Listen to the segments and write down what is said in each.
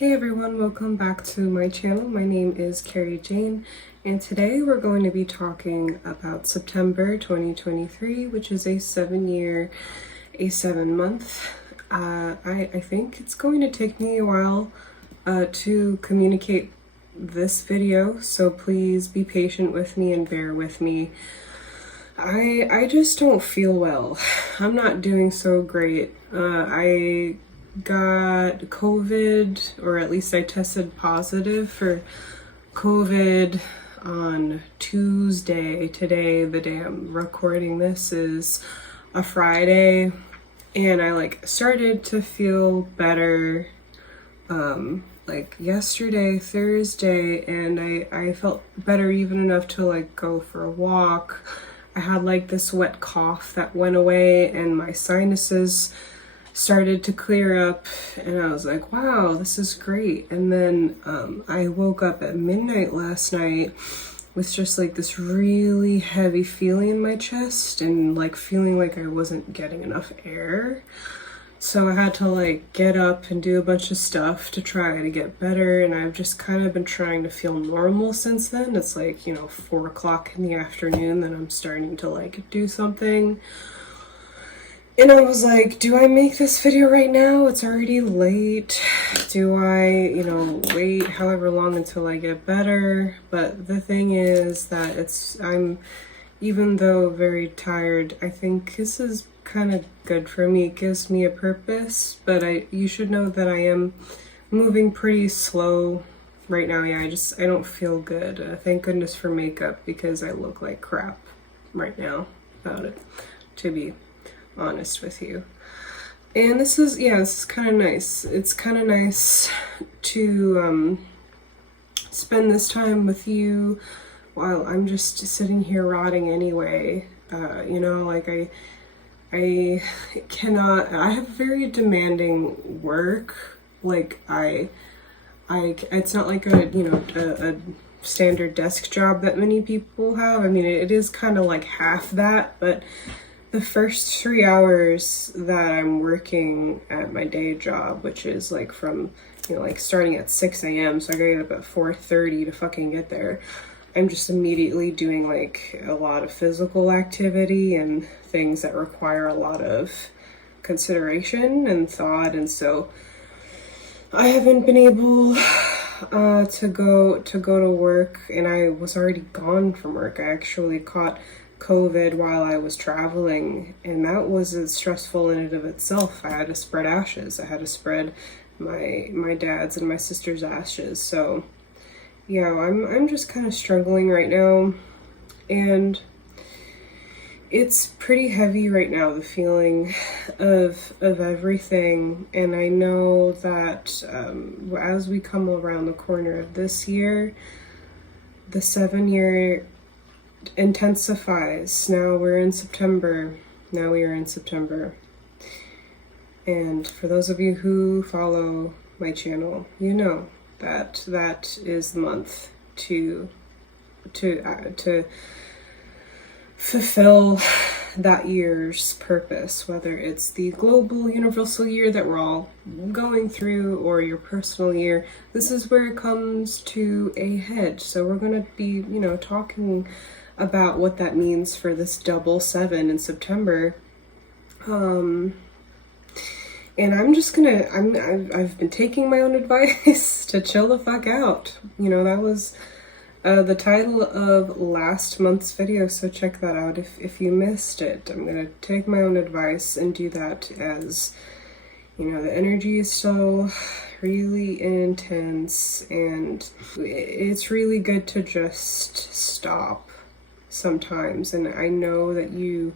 Hey everyone, welcome back to my channel. My name is Carrie Jane, and today we're going to be talking about September 2023, which is a 7-year, a 7-month. I think it's going to take me a while to communicate this video, so please be patient with me and bear with me. I just don't feel well. I'm not doing so great. I got COVID, or at least I tested positive for COVID on Tuesday. Today, the day I'm recording this, is a Friday, and I started to feel better like yesterday, Thursday, and I felt better even enough to go for a walk. I had this wet cough that went away, and my sinuses started to clear up, and I was like, wow, this is great. And then I woke up at midnight last night with just this really heavy feeling in my chest, and feeling like I wasn't getting enough air. So I had to get up and do a bunch of stuff to try to get better, and I've just kind of been trying to feel normal since then. It's 4 o'clock in the afternoon that I'm starting to do something. And I was like, do I make this video right now? It's already late. Do I, wait however long until I get better? But the thing is that I'm, even though very tired, I think this is kind of good for me. It gives me a purpose, but you should know that I am moving pretty slow right now. Yeah, I don't feel good. Thank goodness for makeup, because I look like crap right now about it, to be honest with you. And this is kind of nice. It's kind of nice to spend this time with you while I'm just sitting here rotting anyway. I cannot, I have very demanding work. It's not like a standard desk job that many people have. I mean, it is kind of half that, but the first 3 hours that I'm working at my day job, which is from, starting at 6 a.m. So I gotta get up at 4:30 to fucking get there. I'm just immediately doing a lot of physical activity and things that require a lot of consideration and thought. And so I haven't been able to go to work, and I was already gone from work. I actually caught COVID while I was traveling, and that was stressful in and of itself. I had to spread ashes. I had to spread my dad's and my sister's ashes. So yeah, I'm just kind of struggling right now, and it's pretty heavy right now, the feeling of everything. And I know that as we come around the corner of this year, the 7-year intensifies. Now we are in September. And for those of you who follow my channel, you know that is the month to fulfill that year's purpose, whether it's the global universal year that we're all going through, or your personal year. This is where it comes to a head. So we're going to be, talking about what that means for this double 7 in September. And I'm just I've been taking my own advice to chill the fuck out. That was the title of last month's video, so check that out if you missed it. I'm gonna take my own advice and do that, as the energy is still really intense, and it's really good to just stop sometimes. And I know that you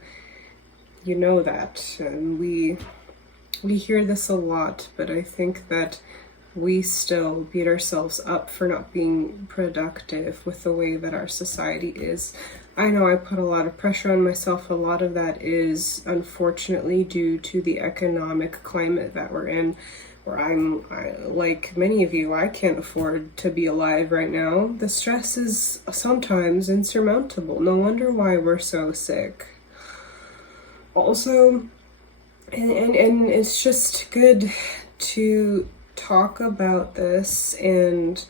know that, and we hear this a lot, but I think that we still beat ourselves up for not being productive with the way that our society is. I know I put a lot of pressure on myself. A lot of that is unfortunately due to the economic climate that we're in, where like many of you, I can't afford to be alive right now. The stress is sometimes insurmountable. No wonder why we're so sick. Also, and it's just good to talk about this, and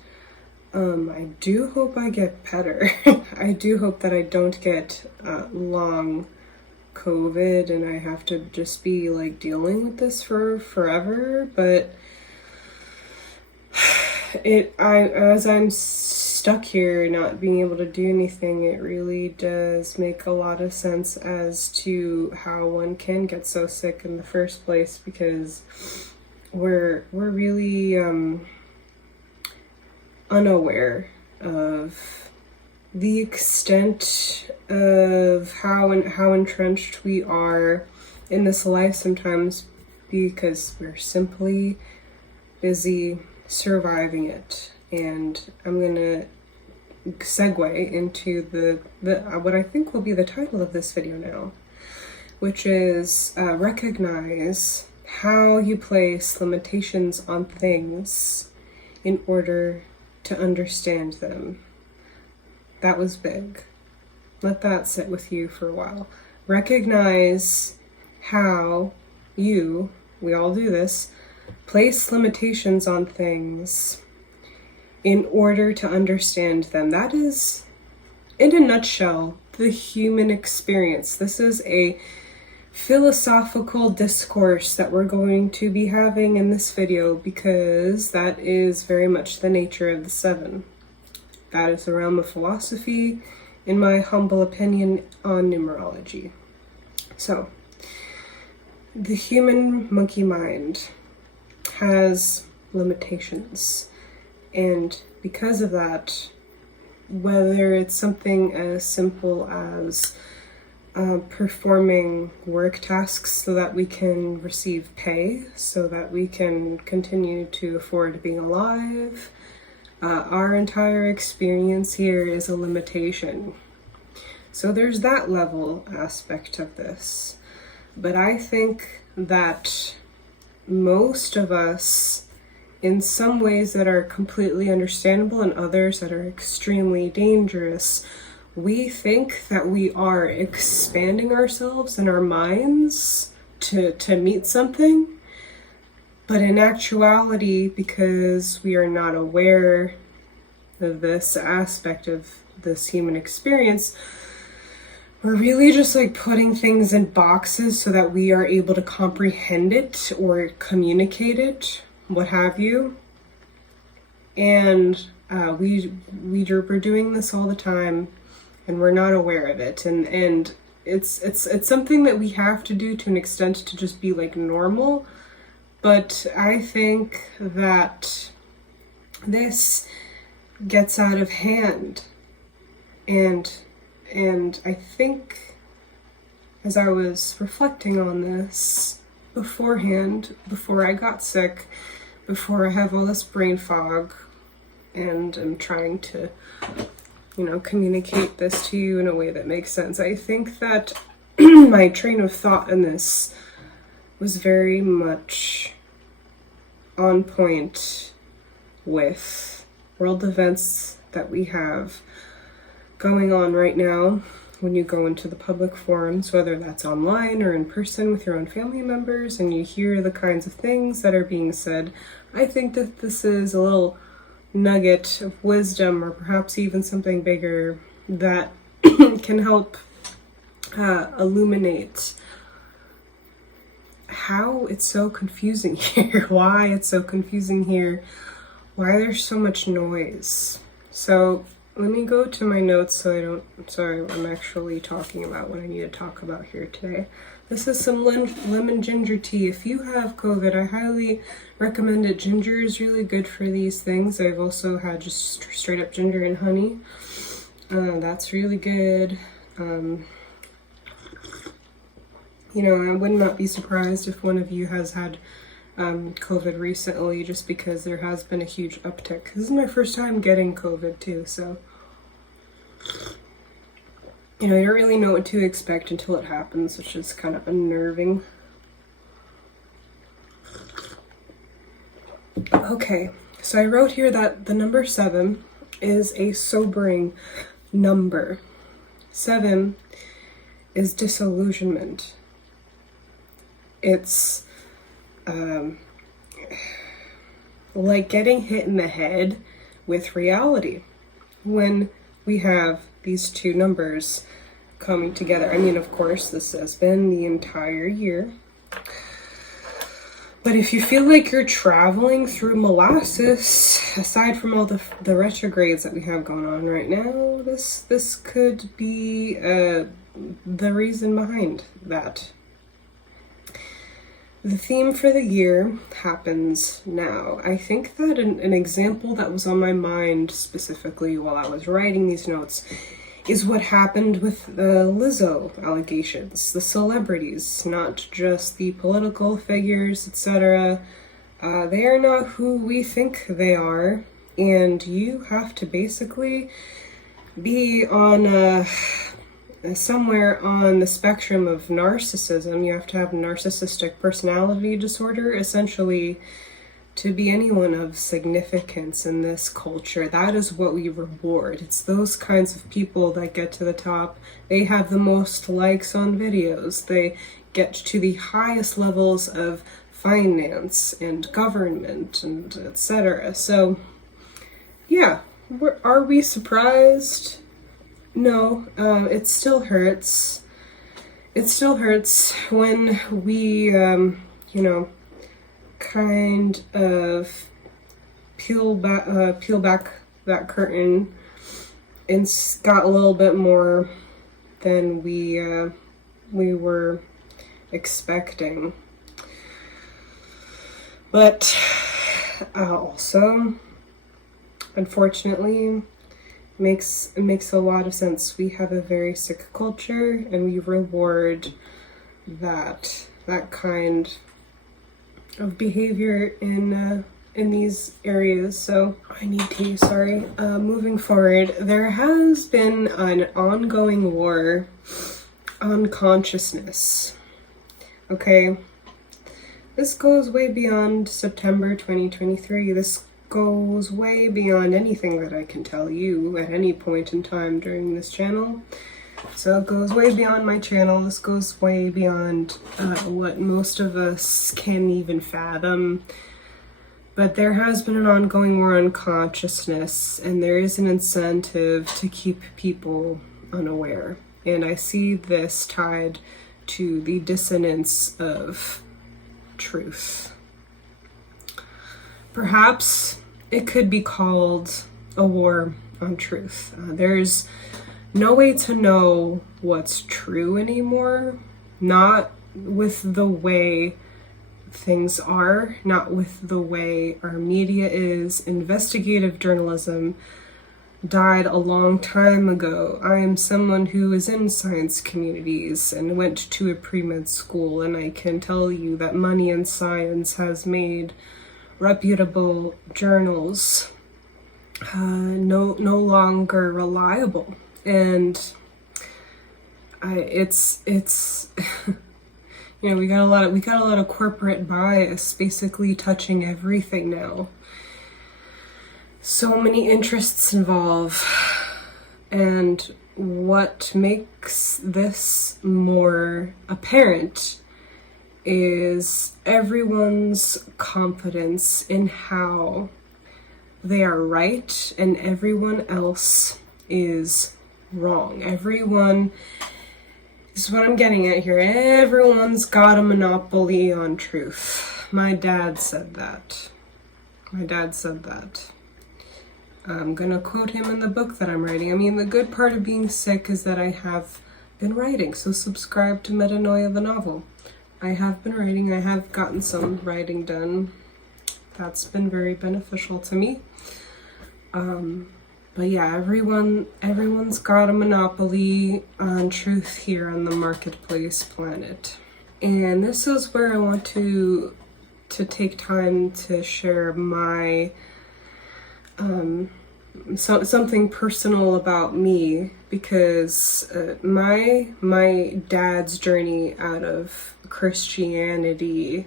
I do hope I get better. I do hope that I don't get long COVID and I have to just be like dealing with this for forever. But as I'm stuck here not being able to do anything, it really does make a lot of sense as to how one can get so sick in the first place, because we're really unaware of the extent of how entrenched we are in this life sometimes, because we're simply busy surviving it. And I'm gonna segue into the what I think will be the title of this video now, which is recognize how you place limitations on things in order to understand them. That was big. Let that sit with you for a while. Recognize how you, we all do this, place limitations on things in order to understand them. That is, in a nutshell, the human experience. This is a philosophical discourse that we're going to be having in this video, because that is very much the nature of the seven. That is the realm of philosophy, in my humble opinion, on numerology. So, the human monkey mind has limitations, and because of that, whether it's something as simple as performing work tasks so that we can receive pay, so that we can continue to afford being alive, our entire experience here is a limitation. So there's that level aspect of this. But I think that most of us, in some ways that are completely understandable and others that are extremely dangerous, we think that we are expanding ourselves and our minds to meet something. But in actuality, because we are not aware of this aspect of this human experience, we're really just like putting things in boxes so that we are able to comprehend it or communicate it, what have you. And we're doing this all the time, and we're not aware of it. And it's something that we have to do to an extent to just be like normal. But I think that this gets out of hand. And I think, as I was reflecting on this beforehand, before I got sick, before I have all this brain fog, and I'm trying to, communicate this to you in a way that makes sense, I think that my train of thought in this was very much on point with world events that we have going on right now. When you go into the public forums, whether that's online or in person with your own family members, and you hear the kinds of things that are being said, I think that this is a little nugget of wisdom, or perhaps even something bigger, that can help illuminate how it's so confusing here, why it's so confusing here, why there's so much noise. So let me go to my notes so I'm actually talking about what I need to talk about here today. This is some lemon ginger tea. If you have COVID, I highly recommend it. Ginger is really good for these things. I've also had just straight up ginger and honey. That's really good. I would not be surprised if one of you has had COVID recently, just because there has been a huge uptick. This is my first time getting COVID too, so I don't really know what to expect until it happens, which is kind of unnerving. Okay, so I wrote here that the number 7 is a sobering number. 7 is disillusionment. It's like getting hit in the head with reality when we have these two numbers coming together. I mean, of course, this has been the entire year. But if you feel like you're traveling through molasses, aside from all the retrogrades that we have going on right now, this could be the reason behind that. The theme for the year happens now. I think that an example that was on my mind specifically while I was writing these notes is what happened with the Lizzo allegations, the celebrities, not just the political figures, etc. They are not who we think they are, and you have to basically be on somewhere on the spectrum of narcissism. You have to have narcissistic personality disorder, essentially, to be anyone of significance in this culture. That is what we reward. It's those kinds of people that get to the top. They have the most likes on videos. They get to the highest levels of finance and government and etc. So, yeah, are we surprised? No, it still hurts. It still hurts when we, kind of peel back that curtain and got a little bit more than we were expecting. But also, unfortunately, makes a lot of sense. We have a very sick culture, and we reward that kind of behavior in these areas. So I need tea, sorry. Moving forward, there has been an ongoing war on consciousness. Okay, this goes way beyond September 2023. This goes way beyond anything that I can tell you at any point in time during this channel. So it goes way beyond my channel. This goes way beyond what most of us can even fathom. But there has been an ongoing war on consciousness, and there is an incentive to keep people unaware. And I see this tied to the dissonance of truth. Perhaps it could be called a war on truth. There's no way to know what's true anymore, not with the way things are, not with the way our media is. Investigative journalism died a long time ago. I am someone who is in science communities and went to a pre-med school, and I can tell you that money in science has made reputable journals no longer reliable. And it's we got a lot of corporate bias basically touching everything now. So many interests involved, and what makes this more apparent is everyone's confidence in how they are right and everyone else is wrong. Everyone, this is what I'm getting at here. Everyone's got a monopoly on truth. My dad said that. I'm gonna quote him in the book that I'm writing. I mean, the good part of being sick is that I have been writing, so subscribe to Metanoia the novel. I have been writing. I have gotten some writing done. That's been very beneficial to me. But yeah, everyone's got a monopoly on truth here on the marketplace planet. And this is where I want to take time to share my something personal about me, because my dad's journey out of Christianity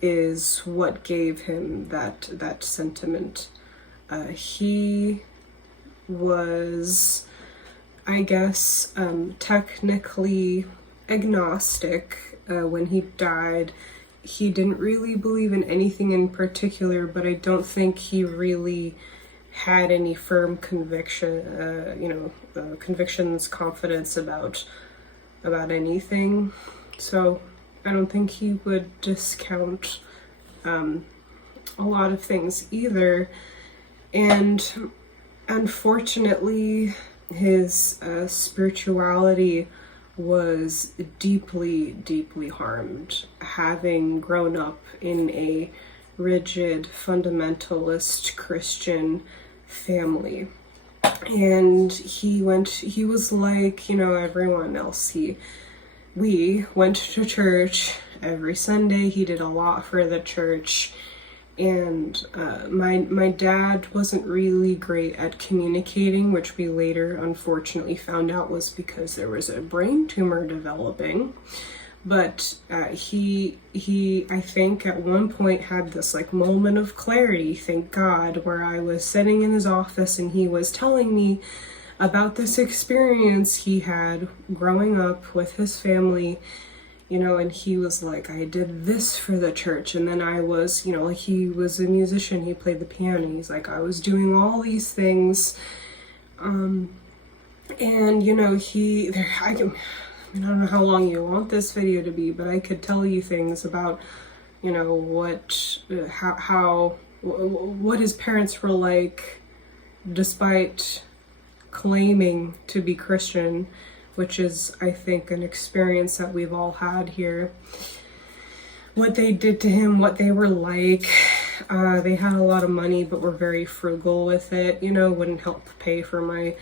is what gave him that sentiment. He was, I guess, technically agnostic when he died. he didn't really believe in anything in particular, but I don't think he really had any firm convictions, confidence about anything. So I don't think he would discount a lot of things either. And unfortunately, his spirituality was deeply, deeply harmed, having grown up in a rigid, fundamentalist Christian family. And he was like, everyone else. We went to church every Sunday. He did a lot for the church. And my dad wasn't really great at communicating, which we later unfortunately found out was because there was a brain tumor developing. But he I think at one point had this like moment of clarity, thank God, where I was sitting in his office and he was telling me about this experience he had growing up with his family. And he was like, I did this for the church. And then I was, like he was a musician, he played the piano. He's like, I was doing all these things. And, I don't know how long you want this video to be, but I could tell you things about, what his parents were like, despite claiming to be Christian, which is, I think, an experience that we've all had here. What they did to him, what they were like. They had a lot of money, but were very frugal with it. Wouldn't help pay for my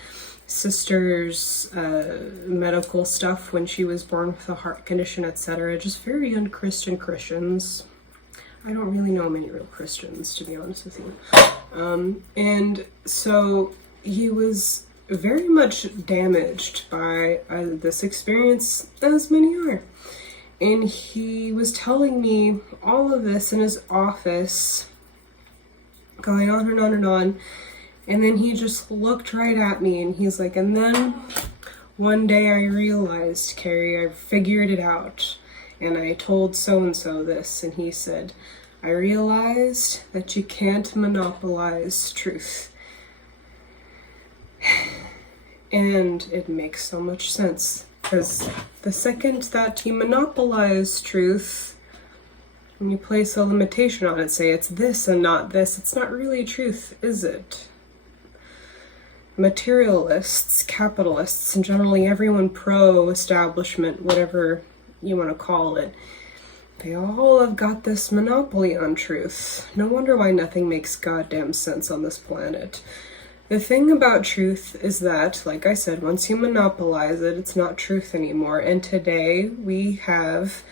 sister's medical stuff when she was born with a heart condition, etc. Just very unchristian Christians. I don't really know many real Christians, to be honest with you. And so he was very much damaged by this experience, as many are. And he was telling me all of this in his office, going on and on and on. And then he just looked right at me and he's like, and then one day I realized, Carrie, I figured it out. And I told so-and-so this, and he said, I realized that you can't monopolize truth. And it makes so much sense, because the second that you monopolize truth, when you place a limitation on it, say it's this and not this, it's not really truth, is it? Materialists, capitalists, and generally everyone pro-establishment, whatever you want to call it, they all have got this monopoly on truth. No wonder why nothing makes goddamn sense on this planet. The thing about truth is that, like I said, once you monopolize it, it's not truth anymore. And today we have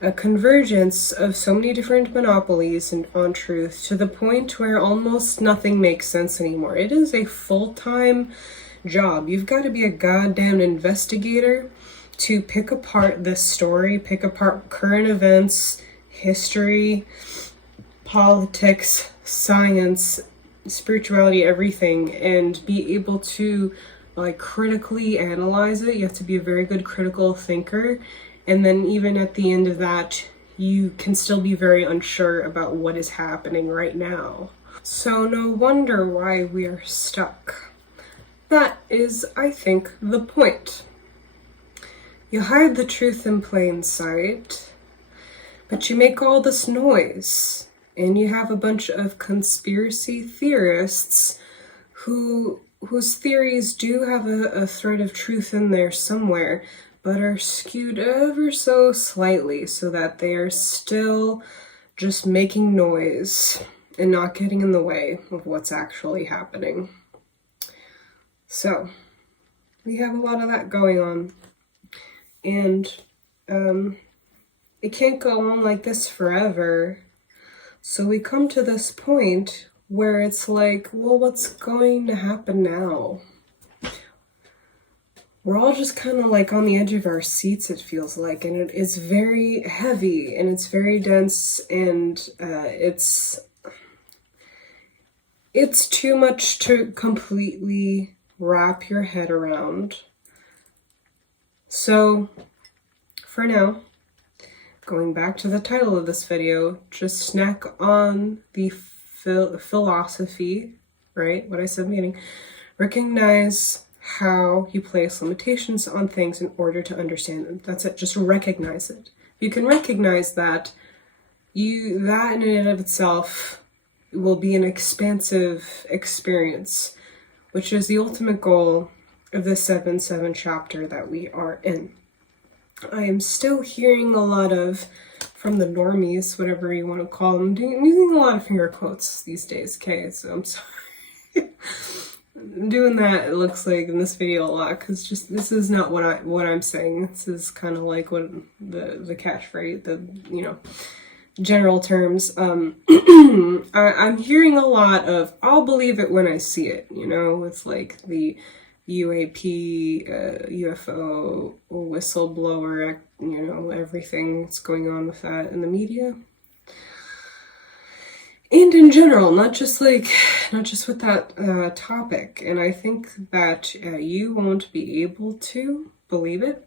a convergence of so many different monopolies on truth to the point where almost nothing makes sense anymore. It is a full-time job. You've got to be a goddamn investigator to pick apart this story, pick apart current events, history, politics, science, spirituality, everything, and be able to critically analyze it. You have to be a very good critical thinker, and then even at the end of that, you can still be very unsure about what is happening right now. So no wonder why we are stuck. That is, I think, the point. You hide the truth in plain sight, but you make all this noise. And you have a bunch of conspiracy theorists whose theories do have a thread of truth in there somewhere, but are skewed ever so slightly so that they are still just making noise and not getting in the way of what's actually happening. So, we have a lot of that going on. And it can't go on like this forever. So we come to this point where it's like, well, what's going to happen now? We're all just kind of like on the edge of our seats, it feels like, and it is very heavy and it's very dense, and it's too much to completely wrap your head around. So for now, going back to the title of this video, just snack on the philosophy, right? What I said in the beginning. Recognize how you place limitations on things in order to understand them. That's it. Just recognize it. You can recognize that, that in and of itself will be an expansive experience, which is the ultimate goal of the 7-7 chapter that we are in. I am still hearing a lot of, from the normies, whatever you want to call them, I'm using a lot of finger quotes these days, okay? So I'm sorry. I'm doing that, it looks like, in this video a lot, because just this is not what I'm saying. This is kind of like what the catchphrase, the general terms. I'm hearing a lot of I'll believe it when I see it. With like the UAP, UFO whistleblower, everything that's going on with that in the media. And in general, not just with that topic. And I think that you won't be able to believe it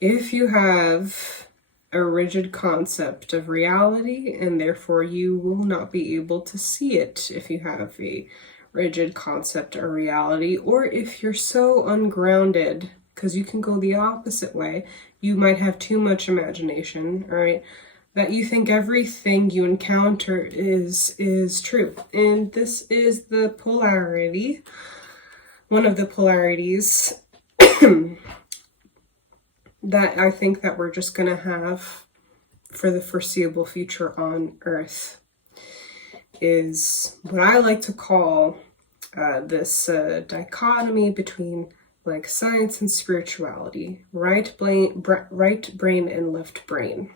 if you have a rigid concept of reality, and therefore you will not be able to see it if you have a rigid concept of reality, or if you're so ungrounded, because you can go the opposite way. You might have too much imagination, all right? That you think everything you encounter is true. And this is the polarity, one of the polarities that I think that we're just going to have for the foreseeable future on Earth, is what I like to call this dichotomy between like science and spirituality, right brain and left brain.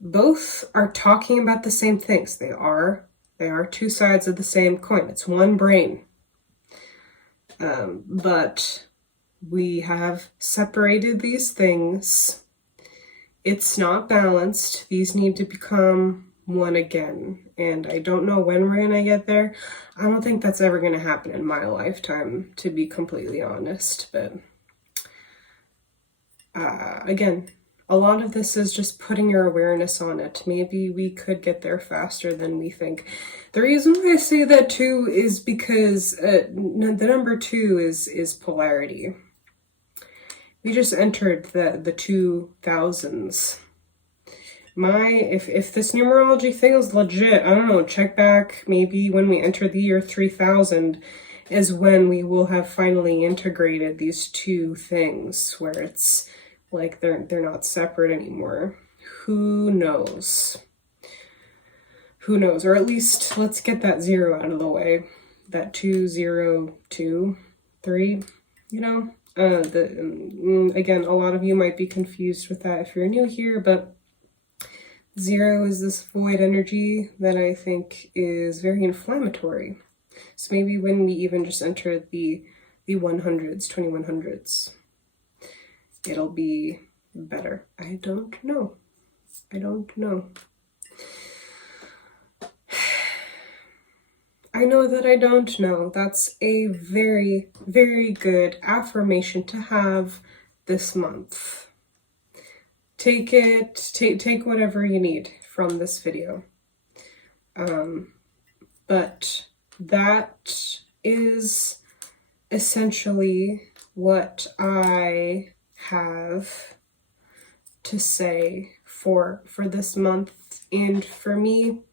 Both are talking about the same things. They are two sides of the same coin. It's one brain. But we have separated these things. It's not balanced. These need to become one again. And I don't know when we're going to get there. I don't think that's ever going to happen in my lifetime, to be completely honest. But again, a lot of this is just putting your awareness on it. Maybe we could get there faster than we think. The reason why I say that too is because the number 2 is polarity. We just entered the 2000s. If this numerology thing is legit, I don't know, check back maybe when we enter the year 3000 is when we will have finally integrated these two things, where it's like they're not separate anymore. Who knows? Who knows? Or at least let's get that 0 out of the way. That 2, 0, 2, 3, again, a lot of you might be confused with that if you're new here, but 0 is this void energy that I think is very inflammatory. So maybe when we even just enter the 100s, 2100s, it'll be better. I don't know. I know that I don't know. That's a very, very good affirmation to have this month. Take whatever you need from this video. But that is essentially what I have to say for this month. And for me,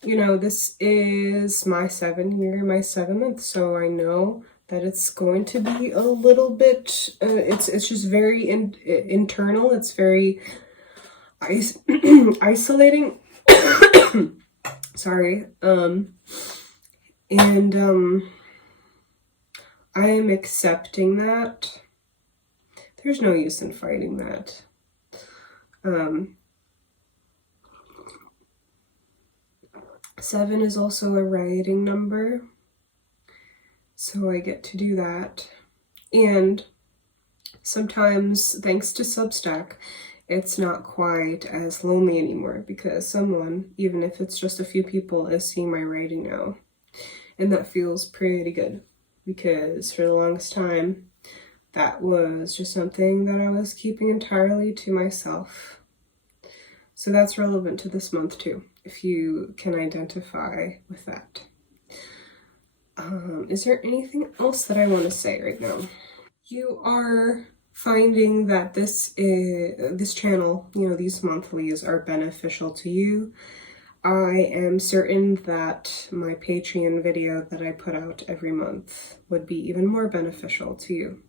this is my 7 month, so I know that it's going to be a little bit, it's just very internal. It's very isolating. Sorry. And I am accepting that. There's no use in fighting that. 7 is also a writing number, so I get to do that. And sometimes, thanks to Substack, it's not quite as lonely anymore, because someone, even if it's just a few people, is seeing my writing now. And that feels pretty good, because for the longest time, that was just something that I was keeping entirely to myself. So that's relevant to this month too, if you can identify with that. Is there anything else that I want to say right now? You are finding that this channel, these monthlies are beneficial to you. I am certain that my Patreon video that I put out every month would be even more beneficial to you.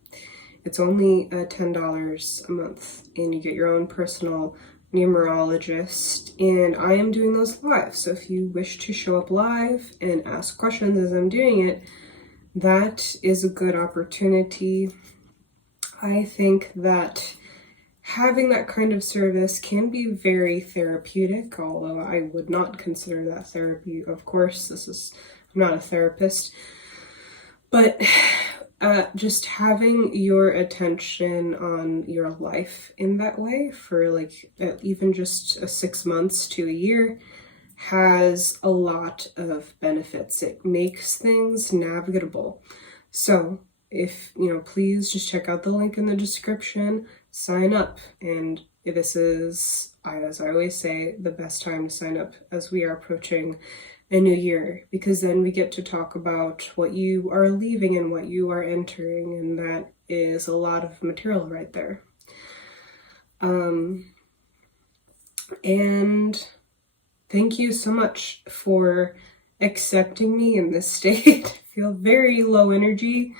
It's only $10 a month, and you get your own personal numerologist, and I am doing those live. So if you wish to show up live and ask questions as I'm doing it, that is a good opportunity. I think that having that kind of service can be very therapeutic, although I would not consider that therapy. Of course, I'm not a therapist, but just having your attention on your life in that way for like even just 6 months to a year has a lot of benefits. It makes things navigable. So if, please just check out the link in the description, sign up. And this is, as I always say, the best time to sign up as we are approaching a new year, because then we get to talk about what you are leaving and what you are entering, and that is a lot of material right there. And thank you so much for accepting me in this state. I feel very low energy,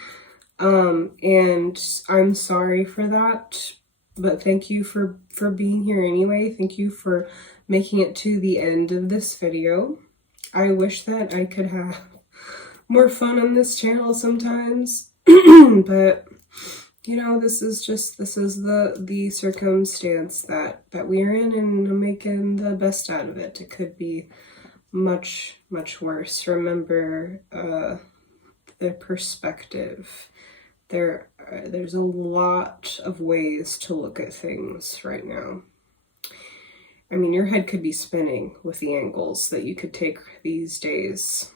and I'm sorry for that, but thank you for being here anyway. Thank you for making it to the end of this video. I wish that I could have more fun on this channel sometimes, but this is the circumstance that we are in, and I'm making the best out of it. It could be much, much worse. Remember the perspective. There's a lot of ways to look at things right now. I mean, your head could be spinning with the angles that you could take these days.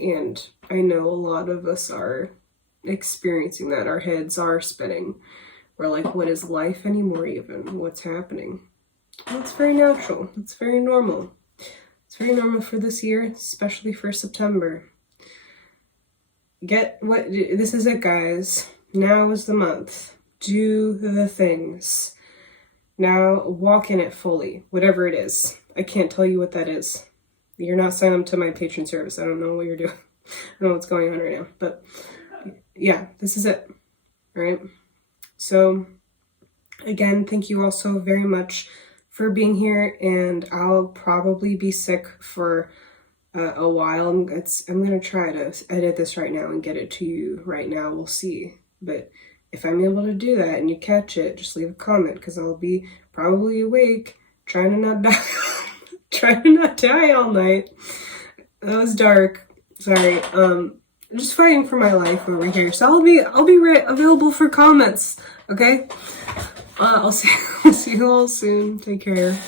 And I know a lot of us are experiencing that. Our heads are spinning. We're like, what is life anymore even? What's happening? Well, it's very natural. It's very normal. It's very normal for this year, especially for September. This is it, guys. Now is the month. Do the things. Now walk in it fully, whatever it is. I can't tell you what that is. You're not signed up to my Patreon service. I don't know what you're doing. I don't know what's going on right now. But yeah, this is it. All right. So again, thank you all so very much for being here. And I'll probably be sick for a while. I'm going to try to edit this right now and get it to you right now. We'll see. But if I'm able to do that and you catch it, just leave a comment, because I'll be probably awake, trying to not die, trying to not die all night. That was dark. Sorry. Just fighting for my life over here. So I'll be available for comments. Okay. I'll see you all soon. Take care.